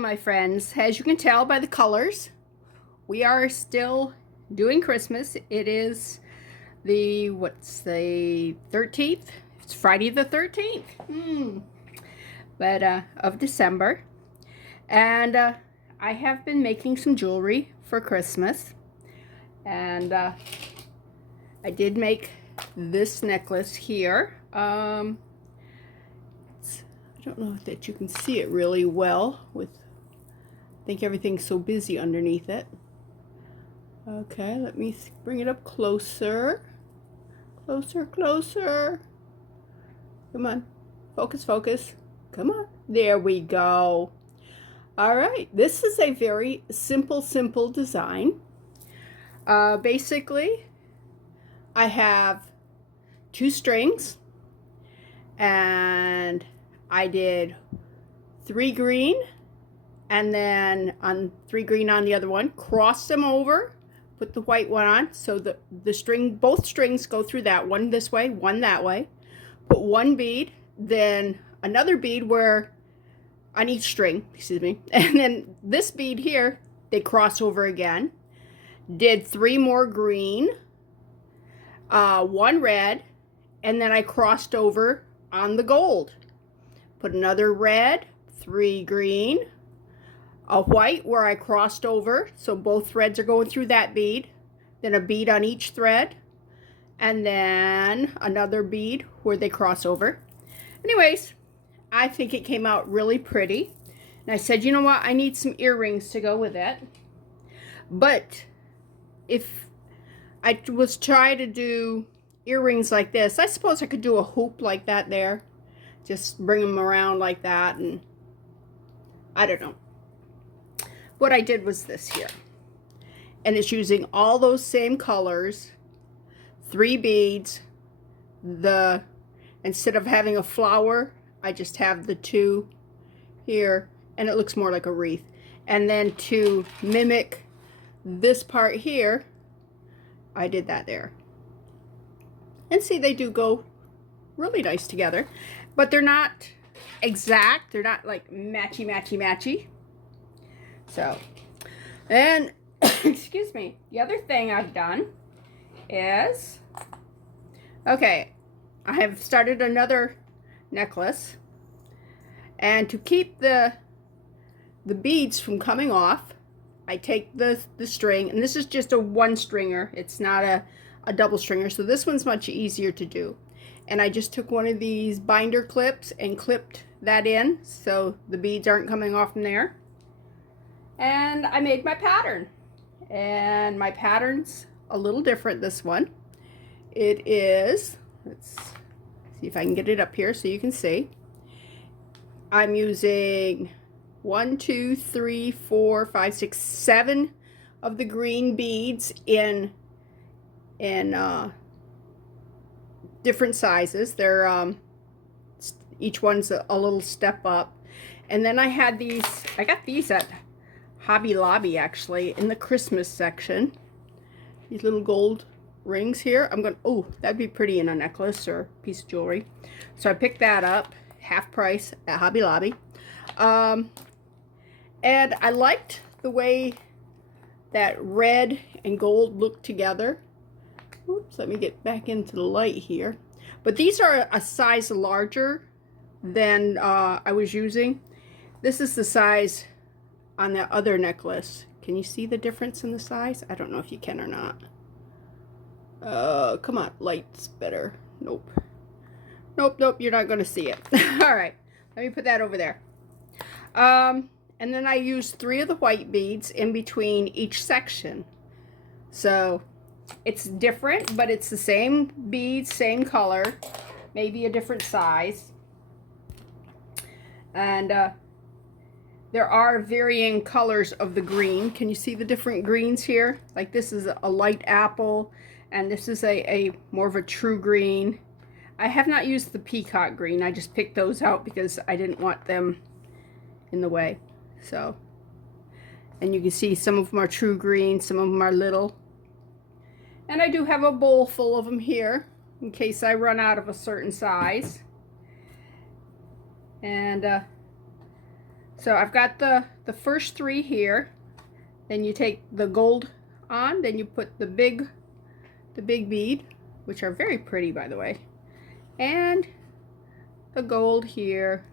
my friends. As you can tell by the colors, we are still doing Christmas. It is the, what's the 13th? It's Friday the 13th. Of December. And I have been making some jewelry for Christmas. And I did make this necklace here. I don't know that you can see it really well with, I think everything's so busy underneath it. Okay, let me bring it up closer. Closer. Come on, focus. Come on, there we go. All right, this is a very simple design. Basically, I have 2 strings, and I did 3 green, and then on 3 green on the other one, cross them over, put the white one on, so the string, both strings go through that, one this way, one that way. Put 1 bead, then another bead where on each string, excuse me, and then this bead here, they cross over again. Did 3 more green, 1 red, and then I crossed over on the gold. Put another red, 3 green, a white where I crossed over, so both threads are going through that bead, then a bead on each thread, and then another bead where they cross over. Anyways, I think it came out really pretty. And I said, you know what, I need some earrings to go with it. But if I was trying to do earrings like this, I suppose I could do a hoop like that there. Just bring them around like that, and I don't know. What I did was this here. And it's using all those same colors, 3 beads. Instead of having a flower, I just have the 2 here, and it looks more like a wreath. And then to mimic this part here, I did that there. And see, they do go really nice together, but they're not exact. They're not like matchy. So, and excuse me, the other thing I've done is, okay, I have started another necklace, and to keep the beads from coming off, I take the string, and this is just a 1 stringer. It's not a double stringer, so this one's much easier to do. And I just took one of these binder clips and clipped that in so the beads aren't coming off from there. And I made my pattern. And my pattern's a little different, this one. It is, let's see if I can get it up here so you can see. I'm using 1, 2, 3, 4, 5, 6, 7 of the green beads in different sizes. They're each one's a little step up. And then I had these, I got these at Hobby Lobby actually, in the Christmas section. These little gold rings here. I'm gonna, oh, that'd be pretty in a necklace or piece of jewelry. So I picked that up, half price at Hobby Lobby. And I liked the way that red and gold looked together. Oops, let me get back into the light here. But these are a size larger than I was using. This is the size on the other necklace. Can you see the difference in the size? I don't know if you can or not. Come on, light's better. Nope, you're not gonna see it. All right, let me put that over there. And then I used 3 of the white beads in between each section. So it's different, but it's the same beads, same color, maybe a different size. And there are varying colors of the green. Can you see the different greens here? Like this is a light apple, and this is a more of a true green. I have not used the peacock green. I just picked those out because I didn't want them in the way. So, and you can see some of them are true green, some of them are little. And I do have a bowl full of them here in case I run out of a certain size. And So I've got the first 3 here. Then you take the gold on, then you put the big bead, which are very pretty, by the way, and the gold here.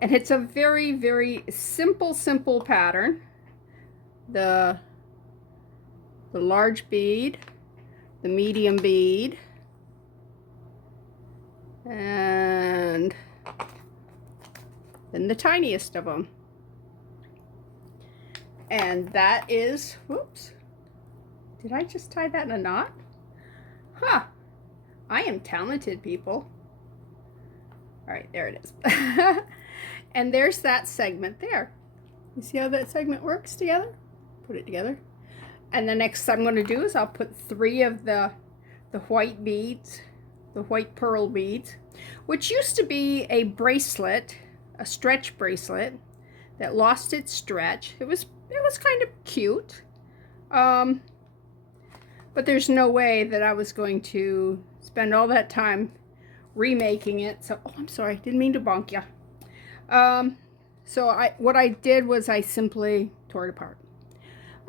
And it's a very, very simple pattern. The large bead, the medium bead, and then the tiniest of them. And that is, whoops, did I just tie that in a knot? Huh, I am talented, people. All right, there it is. And there's that segment there. You see how that segment works together? Put it together. And the next I'm going to do is I'll put 3 of the white beads, the white pearl beads, which used to be a bracelet, a stretch bracelet that lost its stretch. It was kind of cute, but there's no way that I was going to spend all that time remaking it. So, oh, I'm sorry, didn't mean to bonk you. So what I did was I simply tore it apart.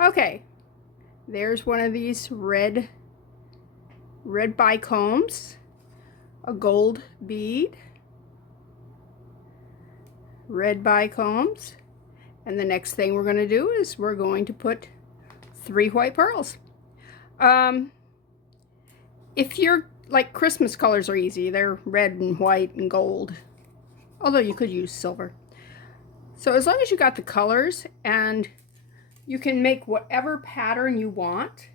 Okay, there's one of these red bicombs, a gold bead, red bicombs, and the next thing we're going to do is we're going to put 3 white pearls. If you're like, Christmas colors are easy, they're red and white and gold, although you could use silver. So as long as you got the colors, and you can make whatever pattern you want.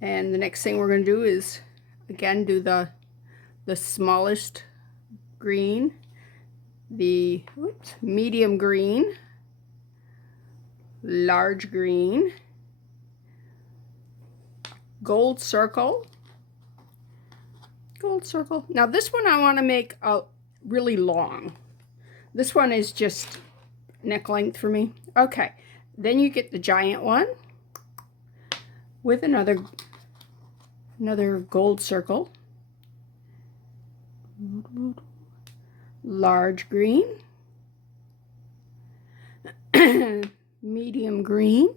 And the next thing we're going to do is again do the smallest green, the medium green, large green, gold circle. Now this one I want to make really long. This one is just neck length for me. Okay, then you get the giant one with another gold circle, large green, medium green.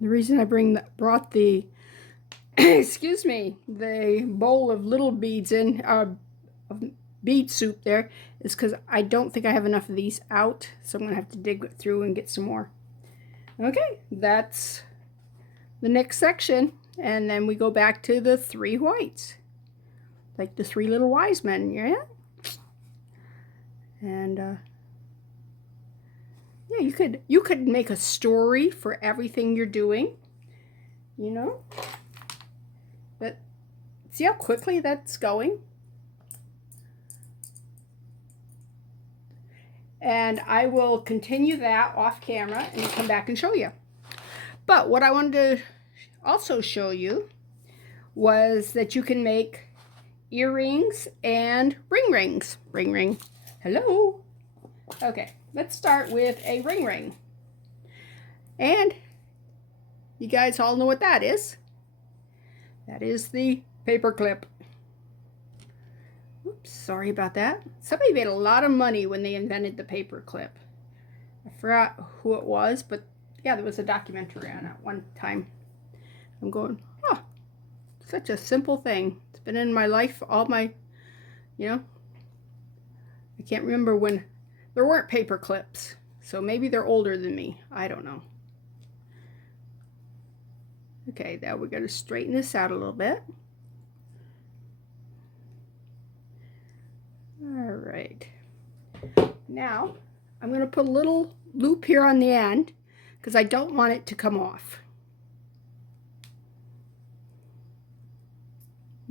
The reason I brought the excuse me, the bowl of little beads in, of bead soup there, is because I don't think I have enough of these out, so I'm gonna have to dig through and get some more. Okay, that's the next section, and then we go back to the 3 whites, like the 3 little wise men, yeah. And yeah, you could make a story for everything you're doing, you know. But see how quickly that's going? And I will continue that off camera and come back and show you. But what I wanted to also show you was that you can make earrings and ring rings. Ring ring. Hello. Okay, let's start with a ring ring. And you guys all know what that is. That is the paper clip. Oops, sorry about that. Somebody made a lot of money when they invented the paper clip. I forgot who it was, but yeah, there was a documentary on it one time. I'm going, oh, such a simple thing. It's been in my life all my, you know, I can't remember when there weren't paper clips. So maybe they're older than me. I don't know. Okay, now we're going to straighten this out a little bit. All right. Now, I'm going to put a little loop here on the end because I don't want it to come off.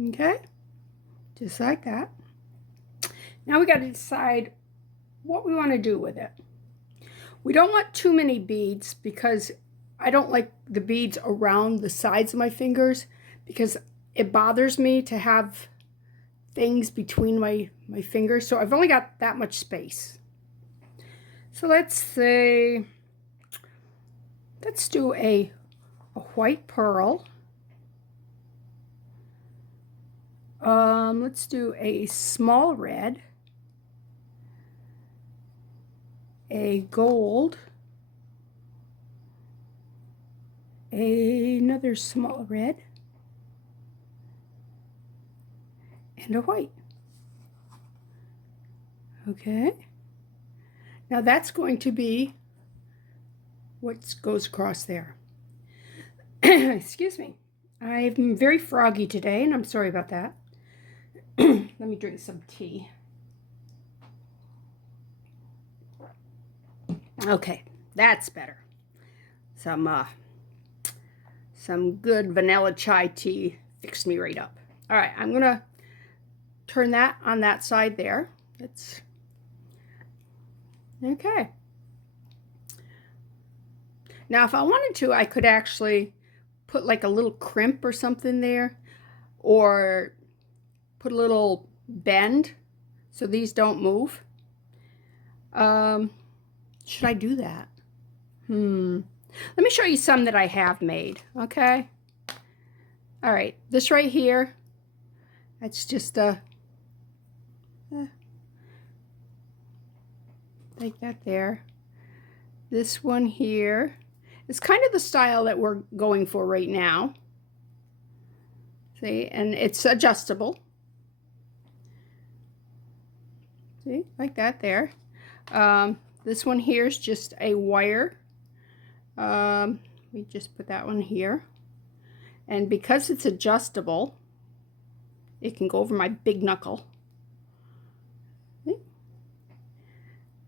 Okay, just like that. Now we got to decide what we want to do with it. We don't want too many beads because I don't like the beads around the sides of my fingers because it bothers me to have things between my fingers. So I've only got that much space. So let's say, let's do a white pearl. Let's do a small red. a gold, another small red, and a white. Okay. Now that's going to be what goes across there. Excuse me. I'm very froggy today, and I'm sorry about that. Let me drink some tea. Okay, that's better. Some good vanilla chai tea fixed me right up. All right, I'm gonna turn that on that side there. It's okay. Now, if I wanted to, I could actually put like a little crimp or something there, or put a little bend so these don't move. Should I do that? Let me show you some that I have made, okay? All right, this right here, that's just like that there. This one here, it's kind of the style that we're going for right now. See, and it's adjustable. See, like that there. This one here is just a wire. We just put that one here. And because it's adjustable, it can go over my big knuckle. See?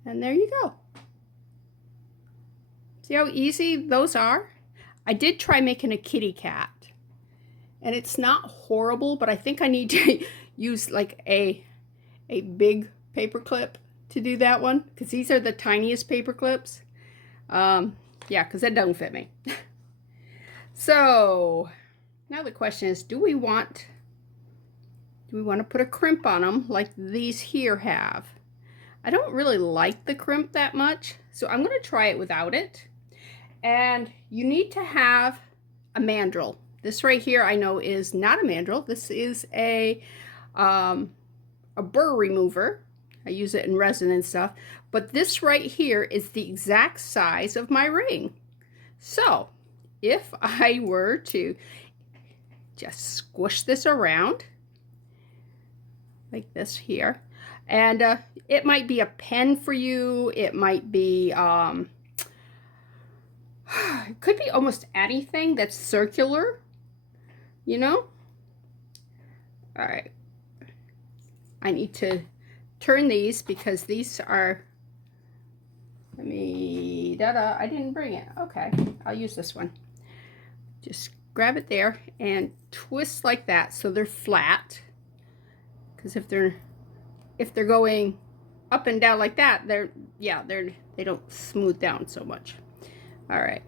And there you go. See how easy those are? I did try making a kitty cat. And it's not horrible, but I think I need to use like a big paper clip to do that one, because these are the tiniest paper clips. Yeah, because that doesn't fit me. So now the question is, do we want to put a crimp on them like these here have? I don't really like the crimp that much, so I'm going to try it without it. And you need to have a mandrel. This right here I know is not a mandrel. This is a burr remover. I use it in resin and stuff. But this right here is the exact size of my ring. So if I were to just squish this around like this here, and it might be a pen for you, it might be it could be almost anything that's circular, you know. All right, I need to turn these because these are, I didn't bring it. Okay, I'll use this one. Just grab it there and twist like that so they're flat, because if they're going up and down like that, they don't smooth down so much. All right,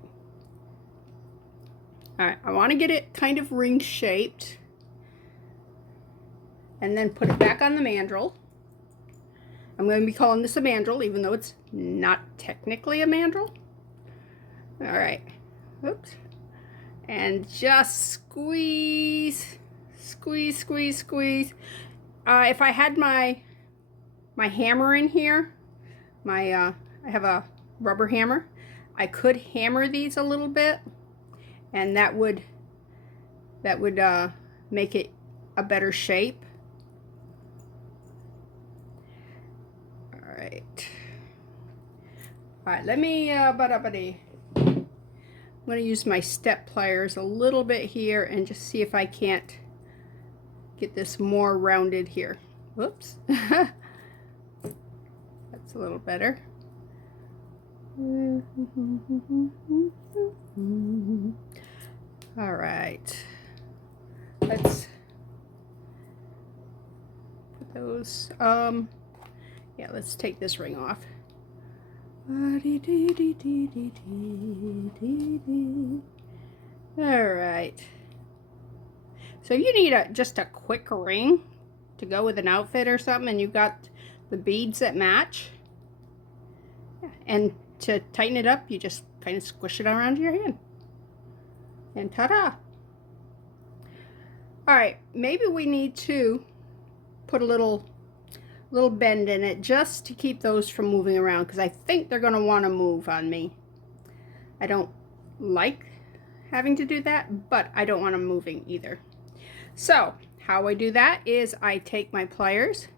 I want to get it kind of ring shaped, and then put it back on the mandrel. I'm going to be calling this a mandrel, even though it's not technically a mandrel. All right, oops, and just squeeze, squeeze, squeeze, squeeze. If I had my hammer in here, I have a rubber hammer, I could hammer these a little bit, and that would make it a better shape. All right, let me, I'm going to use my step pliers a little bit here and just see if I can't get this more rounded here. Whoops. That's a little better. All right. Let's put those, yeah, let's take this ring off. All right. So if you need just a quick ring to go with an outfit or something, and you've got the beads that match, and to tighten it up, you just kind of squish it around your hand, and ta-da! All right, maybe we need to put a little little bend in it just to keep those from moving around, because I think they're going to want to move on me. I don't like having to do that, but I don't want them moving either. So how I do that is I take my pliers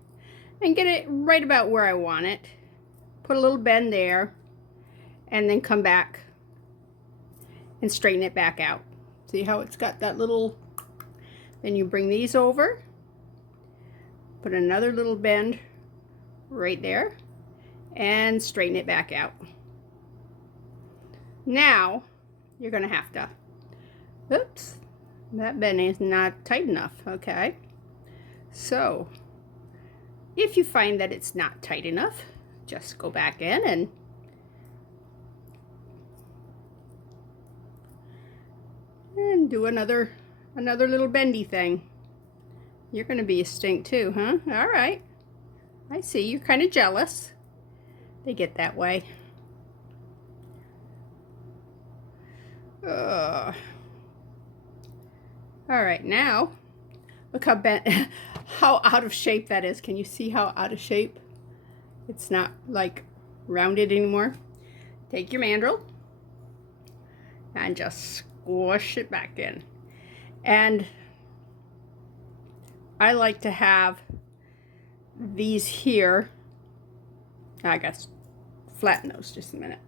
and get it right about where I want it, put a little bend there, and then come back and straighten it back out. See how it's got that little, then you bring these over, put another little bend right there, and straighten it back out. Now you're gonna have to, oops, that bend is not tight enough. Okay, so if you find that it's not tight enough, just go back in and do another little bendy thing. You're gonna be a stink too, huh? All right, I see, you're kind of jealous. They get that way. All right, now look how bent, how out of shape that is. Can you see how out of shape? It's not like rounded anymore. Take your mandrel and just squish it back in. And I like to have these here. I guess flatten those just a minute.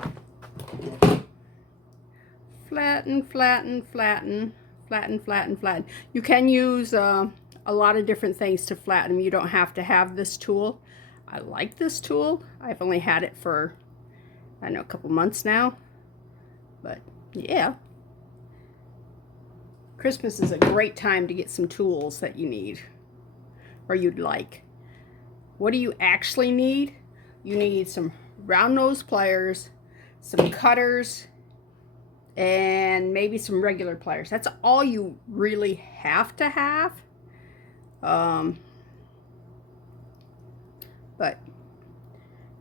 Flatten, flatten, flatten, flatten, flatten, flatten. You can use a lot of different things to flatten them. You don't have to have this tool. I like this tool. I've only had it for, I don't know, a couple months now. But yeah. Christmas is a great time to get some tools that you need or you'd like. What do you actually need? You need some round nose pliers, some cutters, and maybe some regular pliers. That's all you really have to have. But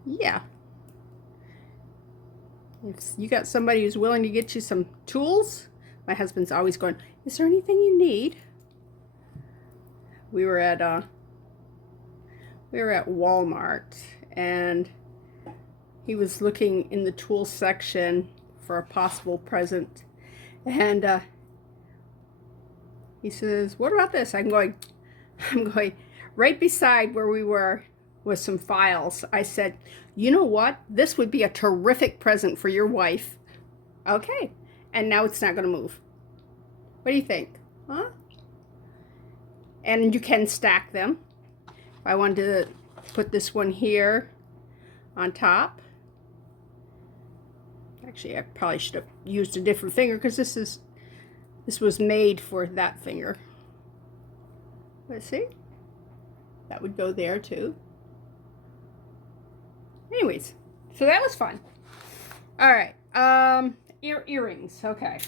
yeah, if you got somebody who's willing to get you some tools, my husband's always going, is there anything you need? We were at Walmart, and he was looking in the tool section for a possible present, and he says, what about this? I'm going right beside where we were with some files. I said, you know what, this would be a terrific present for your wife. Okay, and now it's not going to move. What do you think? Huh? And you can stack them. If I wanted to put this one here on top, actually I probably should have used a different finger, because this was made for that finger. Let's see, that would go there too. Anyways, so that was fun. All right, earrings. Okay,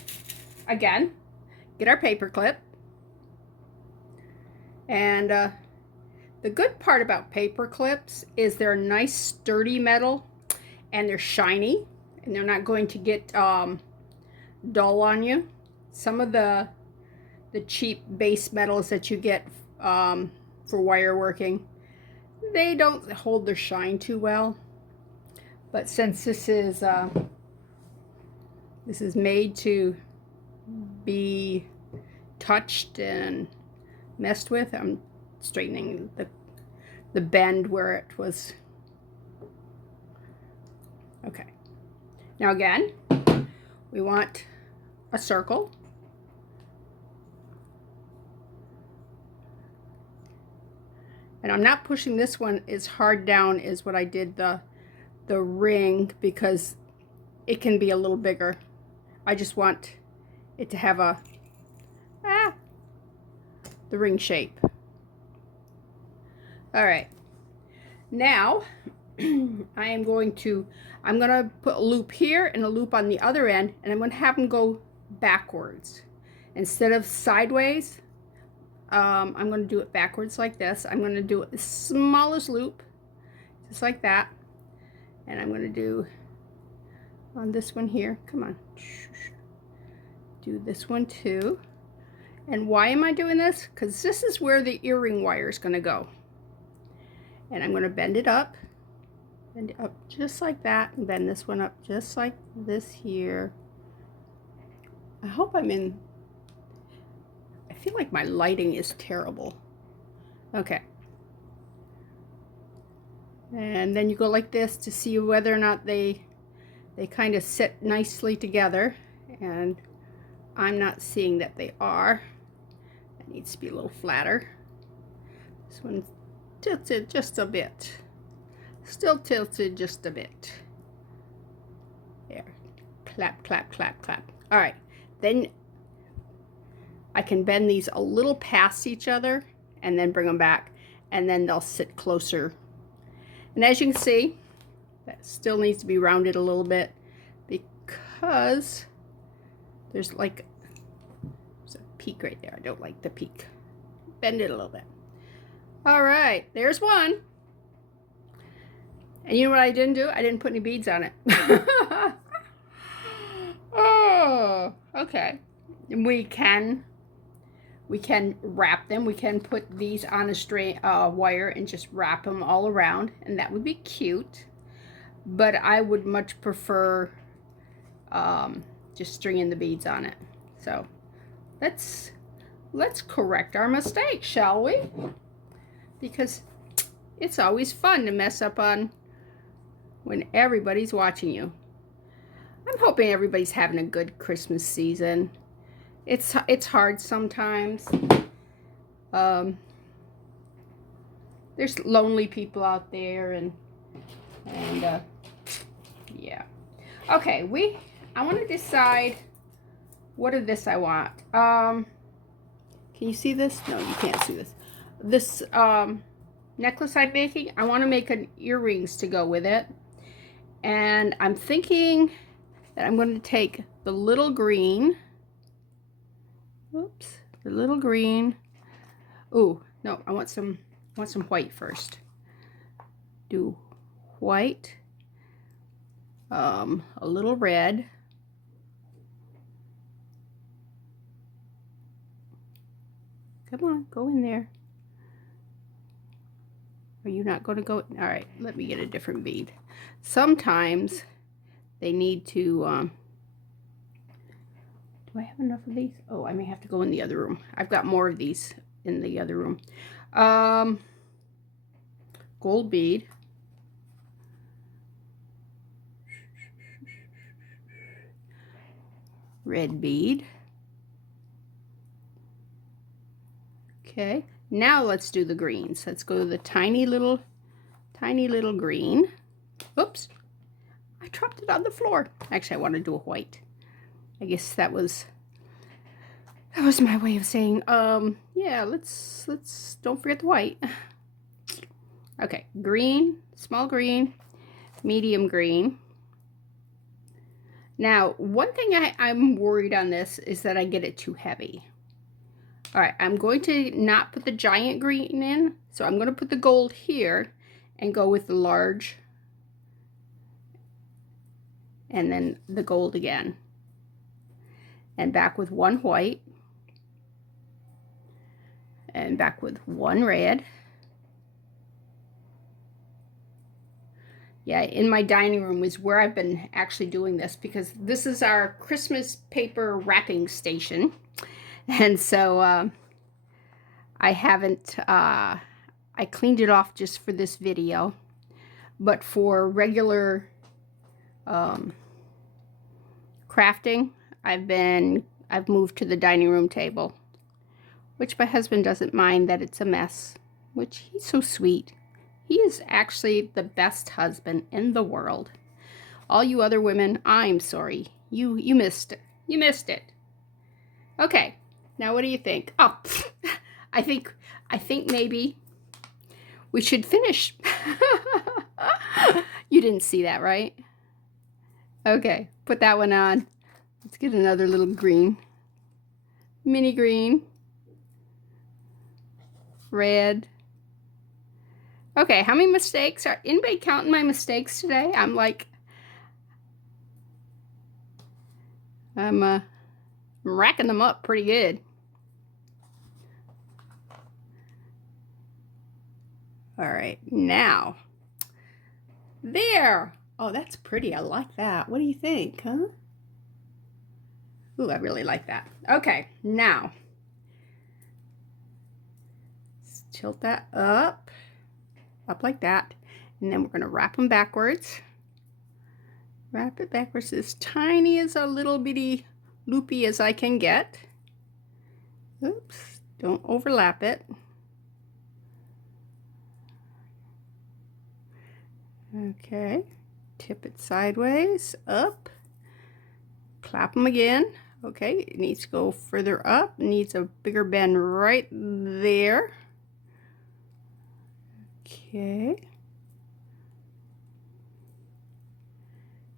again, get our paper clip. And the good part about paper clips is they're nice sturdy metal, and they're shiny, and they're not going to get dull on you. Some of the cheap base metals that you get for wire working, they don't hold their shine too well. But since this is made to be touched and messed with, I'm straightening the bend where it was. Okay, now again, we want a circle. And I'm not pushing this one as hard down as what I did the ring, because it can be a little bigger. I just want it to have the ring shape. All right, now I'm going to put a loop here and a loop on the other end, and I'm going to have them go backwards instead of sideways. I'm going to do it backwards like this. I'm going to do it the smallest loop, just like that, and I'm going to do on this one here. Come on, do this one too. And why am I doing this? Because this is where the earring wire is going to go. And I'm going to bend it up just like that, and bend this one up just like this here. I hope I feel like my lighting is terrible. Okay. And then you go like this to see whether or not they kind of sit nicely together, and I'm not seeing that they are. It needs to be a little flatter. This one's tilted just a bit. Still tilted just a bit. There. Clap, clap, clap, clap. All right. Then I can bend these a little past each other and then bring them back, and then they'll sit closer. And as you can see, that still needs to be rounded a little bit because there's a peak right there. I don't like the peak. Bend it a little bit. All right, there's one. And you know what I didn't do? I didn't put any beads on it. Oh, okay. And we can wrap them. We can put these on a wire and just wrap them all around, and that would be cute. But I would much prefer just stringing the beads on it. So let's correct our mistake, shall we? Because it's always fun to mess up on when everybody's watching you. I'm hoping everybody's having a good Christmas season. It's hard sometimes. There's lonely people out there, and yeah. Okay, I want to decide what of this I want. Can you see this? No, you can't see this. This necklace I'm making, I want to make an earrings to go with it. And I'm thinking that I'm going to take the little green. Oops, the little green. Ooh, no, I want some white first. Do white, a little red, come on, go in there. Are you not going to go? All right, let me get a different bead. Sometimes they need to, do I have enough of these? Oh, I may have to go in the other room. I've got more of these in the other room. Gold bead. Red bead. Okay, now let's do the greens. Let's go to the tiny little green. Oops, I dropped it on the floor. Actually, I want to do a white. I guess that was my way of saying, yeah, let's don't forget the white. Okay, green, small green, medium green. Now, one thing I'm worried on this is that I get it too heavy. All right, I'm going to not put the giant green in, so I'm going to put the gold here and go with the large, and then the gold again, and back with one white, and back with one red. Yeah, in my dining room is where I've been actually doing this, because this is our Christmas paper wrapping station. And so I haven't, I cleaned it off just for this video. But for regular crafting, I've moved to the dining room table, which my husband doesn't mind that it's a mess, which he's so sweet. He is actually the best husband in the world. All you other women, I'm sorry. You missed it. You missed it. Okay. Now what do you think? Oh, I think maybe we should finish. You didn't see that, right? Okay, put that one on. Let's get another little green. Mini green. Red. Okay, how many mistakes? Are anybody counting my mistakes today? I'm racking them up pretty good. All right, now, there. Oh, that's pretty. I like that. What do you think, huh? Ooh, I really like that. Okay, now, let's tilt that up like that. And then we're going to wrap them backwards. Wrap it backwards as tiny as a little bitty loopy as I can get. Oops, don't overlap it. Okay, tip it sideways, up, clap them again. Okay, it needs to go further up, it needs a bigger bend right there. Okay.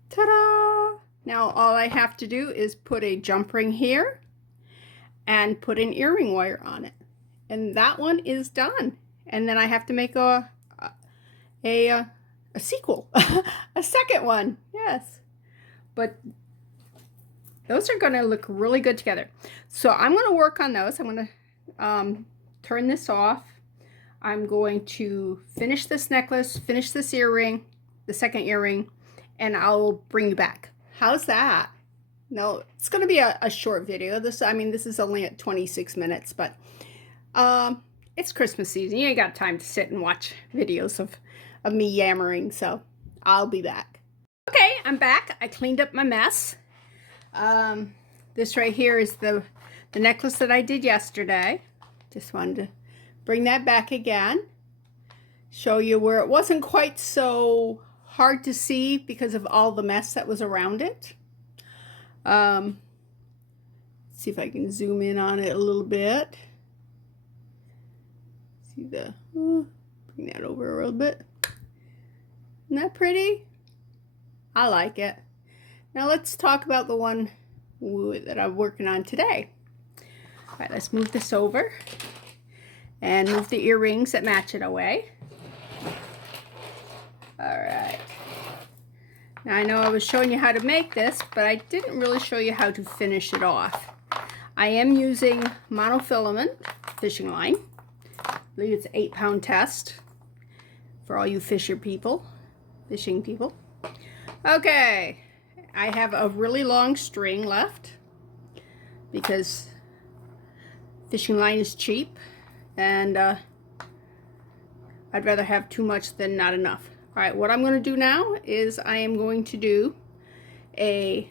Ta-da! Now all I have to do is put a jump ring here and put an earring wire on it. And that one is done. And then I have to make a sequel, a second one, yes. But those are gonna look really good together. So I'm gonna work on those. I'm gonna turn this off. I'm going to finish this necklace, finish this earring, the second earring, and I'll bring you back. How's that? No, it's gonna be a short video. This is only at 26 minutes, but it's Christmas season. You ain't got time to sit and watch videos of me yammering, so I'll be back. Okay, I'm back. I cleaned up my mess. This right here is the necklace that I did yesterday. Just wanted to bring that back again. Show you where it wasn't quite so hard to see because of all the mess that was around it. See if I can zoom in on it a little bit. See bring that over a little bit. Isn't that pretty? I like it. Now let's talk about the one that I'm working on today. All right, let's move this over and move the earrings that match it away. All right. Now I know I was showing you how to make this, but I didn't really show you how to finish it off. I am using monofilament fishing line. I believe it's an 8-pound test for all you fishing people. Okay, I have a really long string left because fishing line is cheap, and I'd rather have too much than not enough. All right, what I'm going to do now is I am going to do a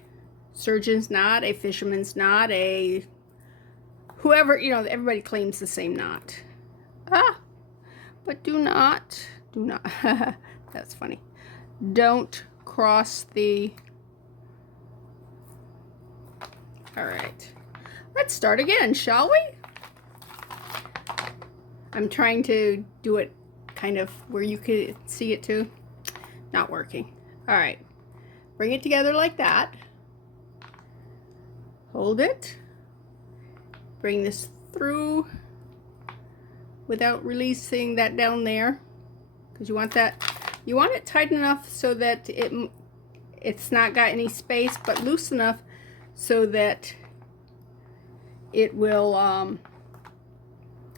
surgeon's knot, a fisherman's knot, a whoever, everybody claims the same knot. But do not, that's funny. Don't cross the, all right. Let's start again, shall we? I'm trying to do it kind of where you could see it too. Not working. All right, bring it together like that. Hold it. Bring this through without releasing that down there, because you want it tight enough so that it's not got any space, but loose enough so that it will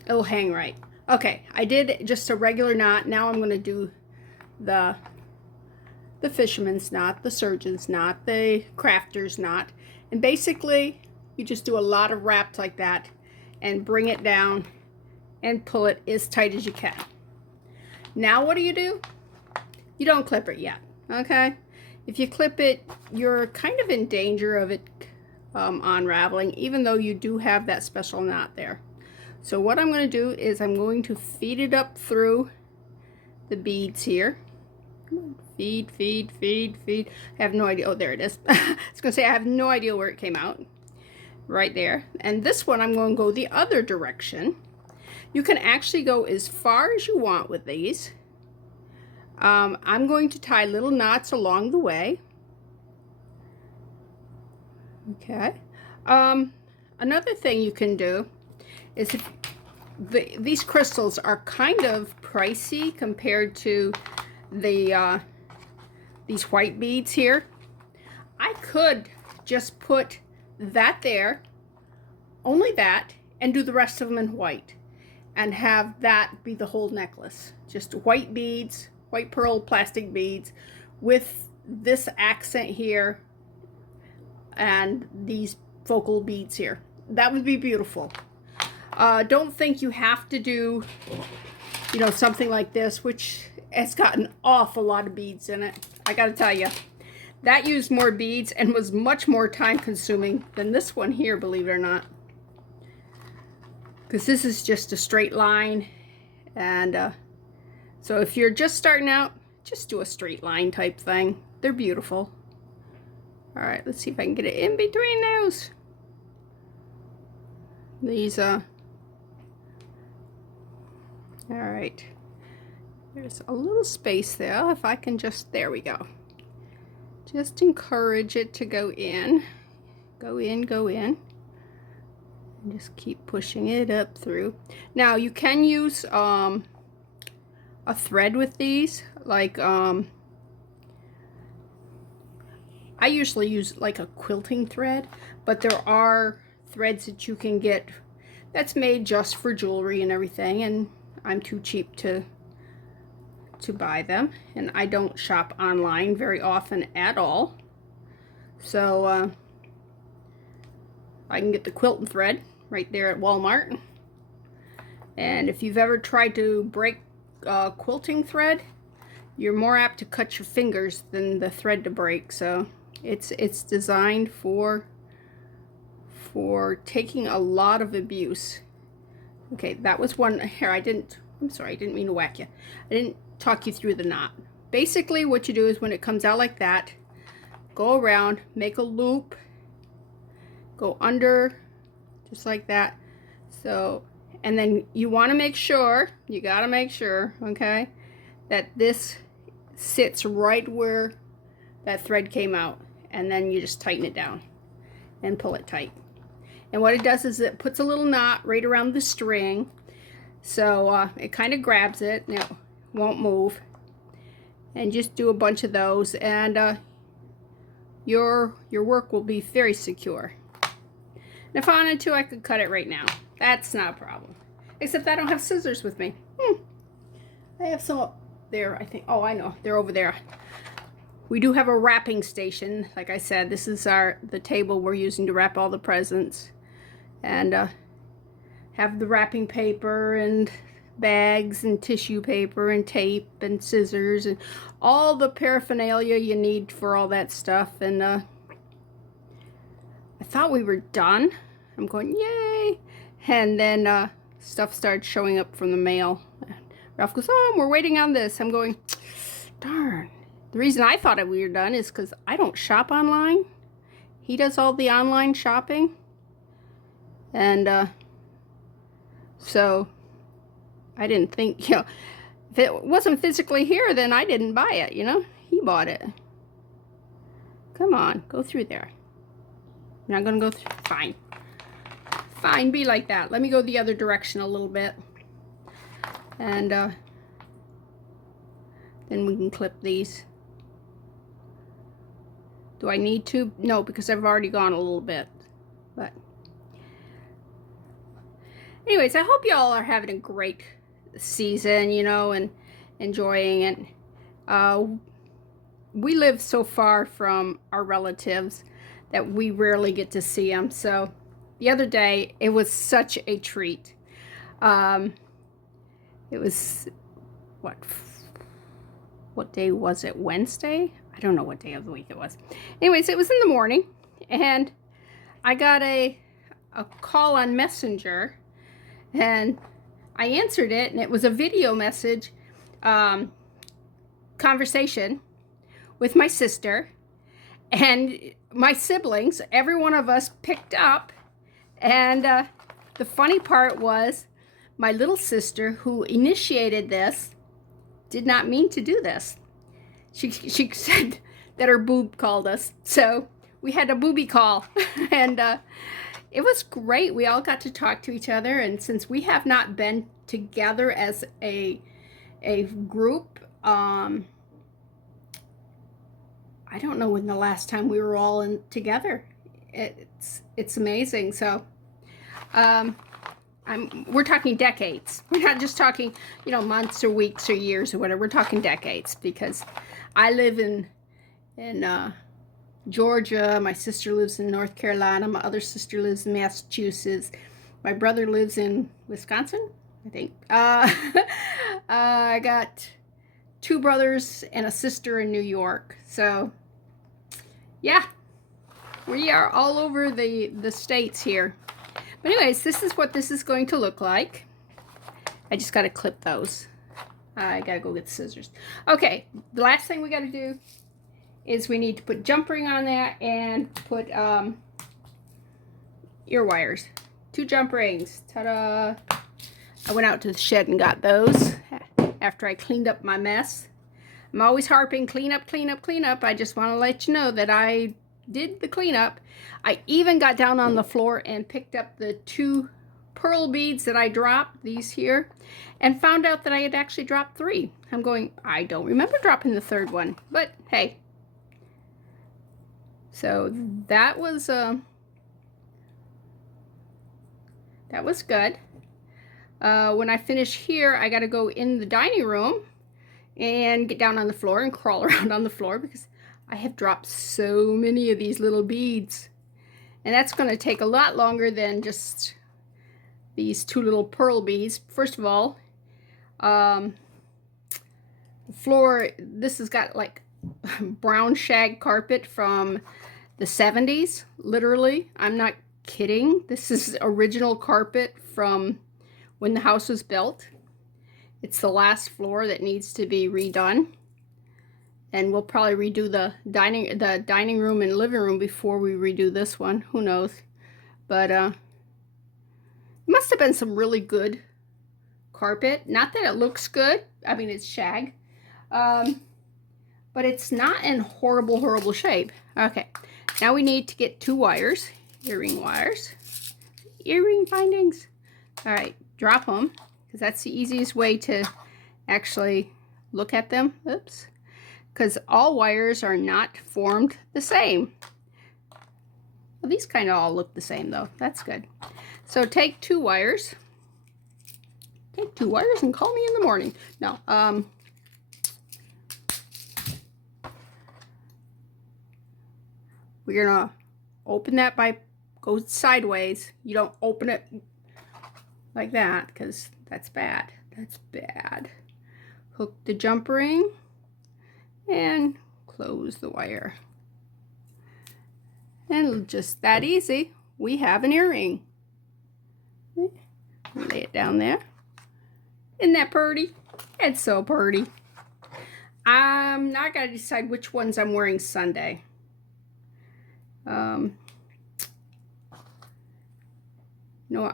it'll hang right. Okay, I did just a regular knot. Now I'm going to do the fisherman's knot, the surgeon's knot, the crafter's knot, and basically you just do a lot of wraps like that and bring it down and pull it as tight as you can. Now what do? You don't clip it yet, okay? If you clip it, you're kind of in danger of it unraveling, even though you do have that special knot there. So what I'm going to do is I'm going to feed it up through the beads here. Feed. I have no idea. Oh, there it is. I was going to say I have no idea where it came out. Right there. And this one I'm going to go the other direction. You can actually go as far as you want with these. I'm going to tie little knots along the way. Okay. Another thing you can do is if these crystals are kind of pricey compared to the these white beads here. I could just put that there, only that, and do the rest of them in white. and have that be the whole necklace. Just white beads, white pearl plastic beads with this accent here and these focal beads here. That would be beautiful. Don't think you have to do, you know, something like this, which has got an awful lot of beads in it. I gotta tell you, that used more beads and was much more time consuming than this one here, believe it or not. Because this is just a straight line. And so if you're just starting out, just do a straight line type thing. They're beautiful. All right, let's see if I can get it in between those. These, all right. There's a little space there. If I can just, there we go. Just encourage it to go in. Go in, go in. And just keep pushing it up through. Now, you can use a thread with these. Like, I usually use like a quilting thread, but there are threads that you can get that's made just for jewelry and everything, and I'm too cheap to buy them, and I don't shop online very often at all. So I can get the quilting thread right there at Walmart. And if you've ever tried to break quilting thread, you're more apt to cut your fingers than the thread to break. So it's designed for taking a lot of abuse. Okay, that was one here. I'm sorry, I didn't mean to whack you. I didn't talk you through the knot. Basically what you do is when it comes out like that, go around, make a loop, go under just like that. So, and then you want to make sure, you got to make sure, okay, that this sits right where that thread came out, and then you just tighten it down and pull it tight. And what it does is it puts a little knot right around the string, so it kind of grabs it and it won't move. And just do a bunch of those, and your work will be very secure. And if I wanted to, I could cut it right now. That's not a problem. Except I don't have scissors with me. I have some up there, I think. Oh, I know. They're over there. We do have a wrapping station. Like I said, this is the table we're using to wrap all the presents. And have the wrapping paper and bags and tissue paper and tape and scissors and all the paraphernalia you need for all that stuff. And I thought we were done. I'm going, yay! And then stuff started showing up from the mail. Ralph goes, oh, we're waiting on this. I'm going, darn. The reason I thought we were done is because I don't shop online. He does all the online shopping. And so I didn't think, you know, if it wasn't physically here, then I didn't buy it, you know. He bought it. Come on, go through there. You're not going to go through? Fine. Fine, be like that. Let me go the other direction a little bit. And then we can clip these. Do I need to? No, because I've already gone a little bit. But anyways, I hope y'all are having a great season, you know, and enjoying it. We live so far from our relatives that we rarely get to see them. So the other day, it was such a treat. It was, what day was it? Wednesday? I don't know what day of the week it was. Anyways, it was in the morning, and I got a call on Messenger, and I answered it, and it was a video message conversation with my sister and my siblings. Every one of us picked up, and the funny part was my little sister, who initiated this, did not mean to do this. She said that her boob called us, so we had a booby call, and it was great. We all got to talk to each other, and since we have not been together as a group, I don't know when the last time we were all together. It's amazing. So we're talking decades. We're not just talking, you know, months or weeks or years or whatever. We're talking decades, because I live in Georgia. My sister lives in North Carolina. My other sister lives in Massachusetts. My brother lives in Wisconsin, I think. I got 2 brothers and a sister in New York. So, yeah, we are all over the states here. But anyways, this is what this is going to look like. I just got to clip those. I got to go get the scissors. Okay, the last thing we got to do is we need to put jump ring on that and put ear wires. 2 jump rings. Ta-da! I went out to the shed and got those after I cleaned up my mess. I'm always harping, clean up, clean up, clean up. I just want to let you know that I did the cleanup. I even got down on the floor and picked up the 2 pearl beads that I dropped, these here, and found out that I had actually dropped 3. I'm going, I don't remember dropping the 3rd one, but hey. So that was good. When I finish here, I got to go in the dining room and get down on the floor and crawl around on the floor, because I have dropped so many of these little beads. And that's going to take a lot longer than just these 2 little pearl beads. First of all, the floor, this has got like brown shag carpet from the 70s, literally. I'm not kidding. This is original carpet from when the house was built. It's the last floor that needs to be redone. And we'll probably redo the dining room and living room before we redo this one. Who knows? But it must have been some really good carpet. Not that it looks good. I mean, it's shag. But it's not in horrible, horrible shape. Okay. Now we need to get 2 wires. Earring wires. Earring findings. All right. Drop them, because that's the easiest way to actually look at them. Oops. Because all wires are not formed the same. Well, these kind of all look the same, though. That's good. So take 2 wires. Take 2 wires and call me in the morning. No. We're going to open that by, go sideways. You don't open it like that, because that's bad. That's bad. Hook the jump ring and close the wire. And just that easy, we have an earring. Lay it down there. Isn't that pretty? It's so pretty. I'm not going to decide which ones I'm wearing Sunday. No,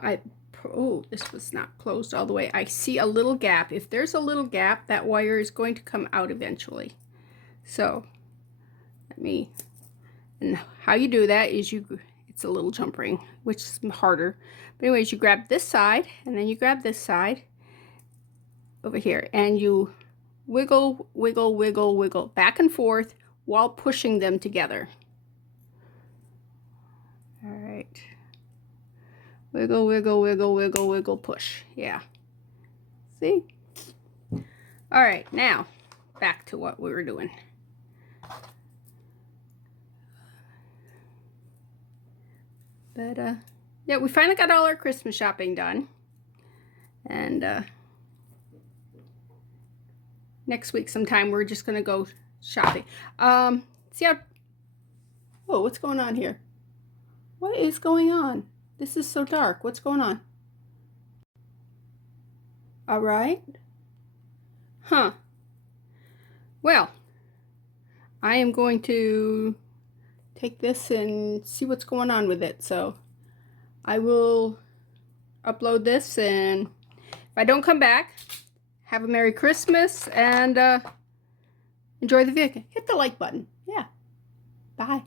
oh, this was not closed all the way. I see a little gap. If there's a little gap, that wire is going to come out eventually. So, and how you do that is it's a little jump ring, which is harder. But anyways, you grab this side, and then you grab this side over here, and you wiggle, wiggle, wiggle, wiggle, back and forth while pushing them together. All right. Wiggle, wiggle, wiggle, wiggle, wiggle, push. Yeah. See? All right, now back to what we were doing. But, yeah, we finally got all our Christmas shopping done. And, next week sometime we're just going to go shopping. See how... Whoa, what's going on here? What is going on? This is so dark. What's going on? All right. Huh. Well, I am going to take this and see what's going on with it. So I will upload this, and if I don't come back, have a Merry Christmas and enjoy the video. Hit the like button. Yeah. Bye.